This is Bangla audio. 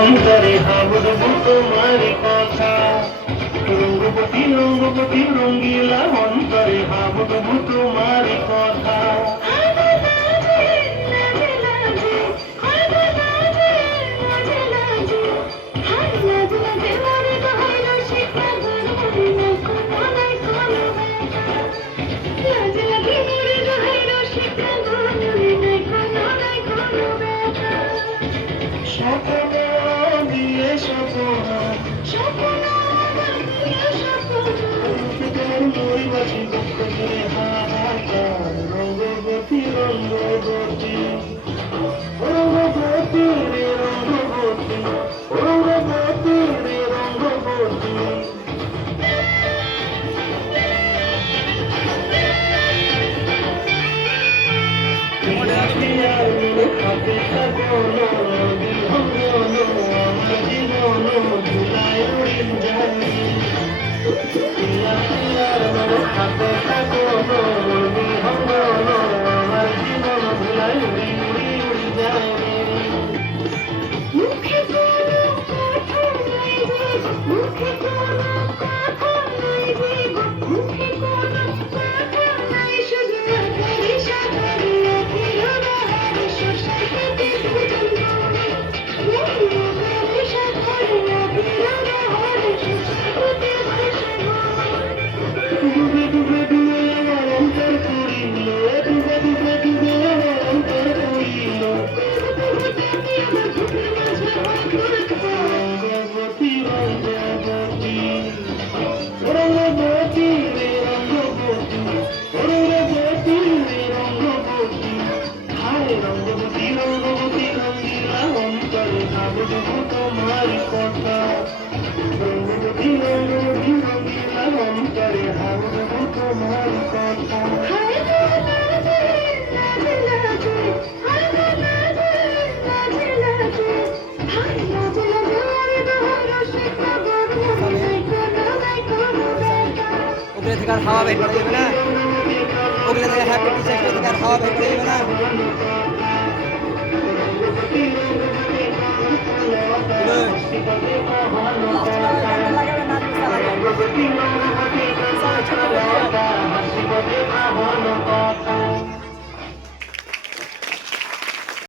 অন্তরে ভাববো তোমার কথা রঙ্গবতী রঙ্গবতী রঙ্গিলা অন্তরে ভাববো তোমার কথা স্বপ্ন দিয়ে স্বপ্ন মরিবাসী দুঃখ দিয়ে হাহাকার রঙ্গবতী রঙ্গবতী রঙ্গবতী রে রঙ্গবতী রঙ্গবতী রে রঙ্গবতী হাতে থাকলো বিহঙ্গন আমার জীবন ধুলায় উড়িন যায় হাতে থাকলো বিহঙ্গন আমার জীবন ধুলায় উড়ি উড়ি উড়ি যায় মুখে কোনো কথা নাই রে মুখে কোনো কথা নাই রে মুখে কোনো কথা নাই শুধু আকারে সাগরে আখির শোষাইতে দুজনে আকারে সাগরে আখির শোষাইতে ডুবে ডুবে ডুবে আমার অন্তর পুরিল ডুবে ডুবে ডুবে আমার অন্তর পুরিল রঙ্গবতী রঙ্গবতী রঙ্গবতী রে রঙ্গবতী রঙ্গবতী রে রঙ্গবতী হায় রঙ্গবতী রঙ্গবতী রঙ্গিলা অন্তরে ভাববো তোমার কথা রঙ্গবতী রঙ্গবতী রঙ্গিলা অন্তরে ভাববো তোমার কথা ওগুলো থেকে আর হাওয়া বের করে দেবে না ওগুলো থেকে হ্যাপি টিচার থেকে আর হাওয়া বের করে দেবে না রঙ্গবতী রঙ্গবতী